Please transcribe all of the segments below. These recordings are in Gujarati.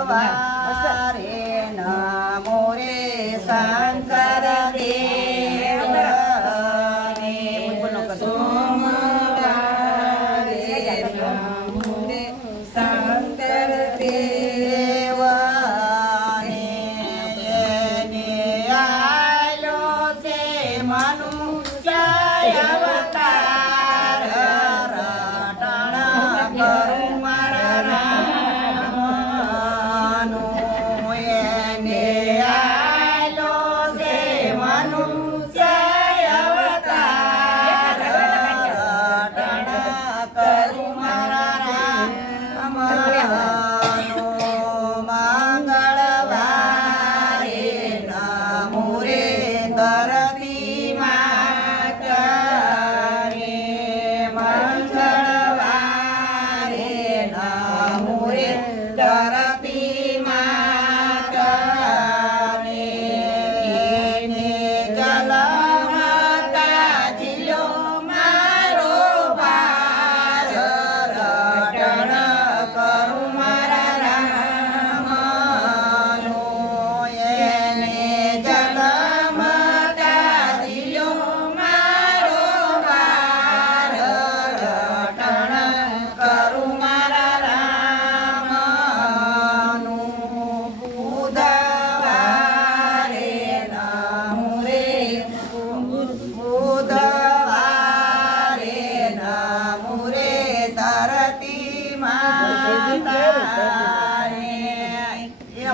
સોમવારે નમો રે શંકર દેવને સોમવારે નમો રે શંકર દેવને આલો છે મનુષ્ય અવતાર રટણ કરું મારા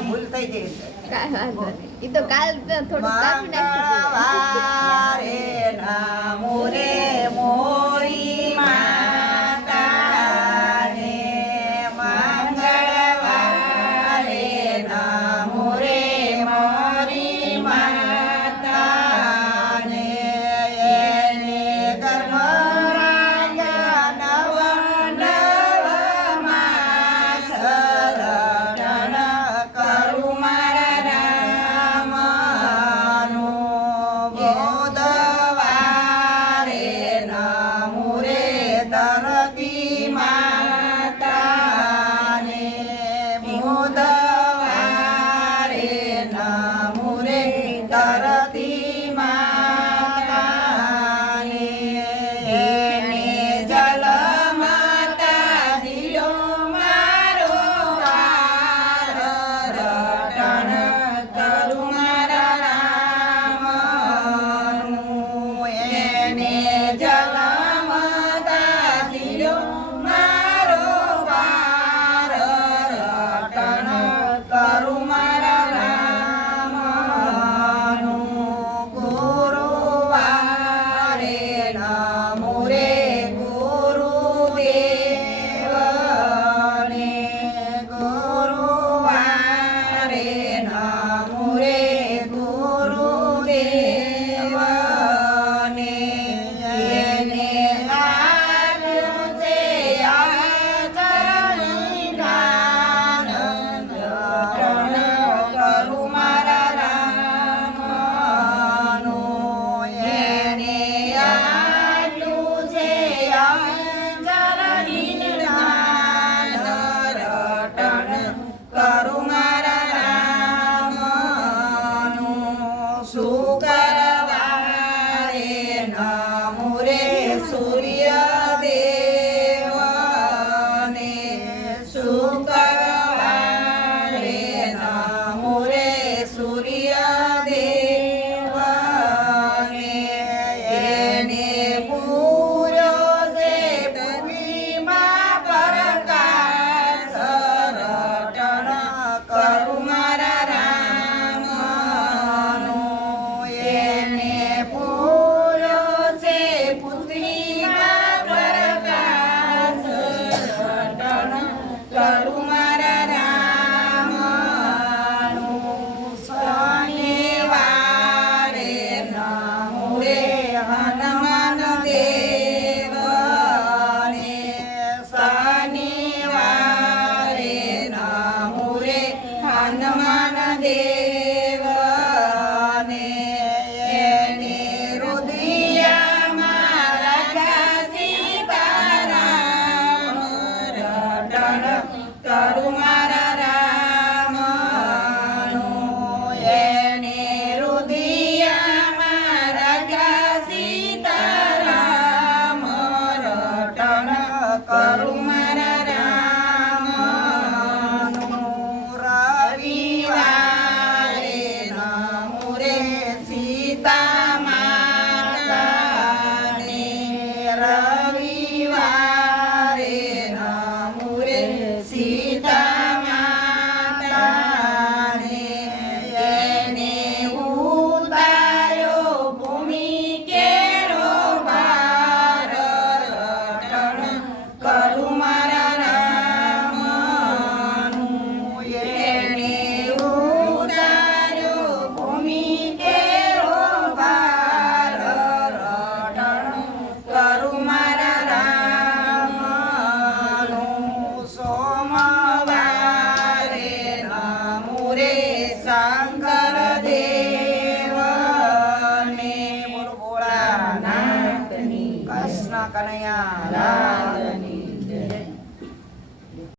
ભૂલ થઈ ગઈ એ તો કાલ થોડું કાપી નાખ્યું નમો રે મોરી માતાને મંગળવારે નમો રે મોરી માતાને એને કર્મ કરું મારા રામનું એને રુદિયામાં રાખ્યા સીતારામ રટણ કરું મારા રામનું રવિવારે નમું રે સીતા માતાને રવિવારે નમું રે સીતા માતાને એને ઉતાર્યો ભૂમિ કેરો ભાર રટણ કરું મારા રામનું એને ઉતાર્યો ભૂમિ કેરો ભાર રટણ કરું મારા રામનું સોમવારે નમું રે શંકર દેવને બોલો ભોળાનાથની કૃષ્ણ કનૈયા લાલની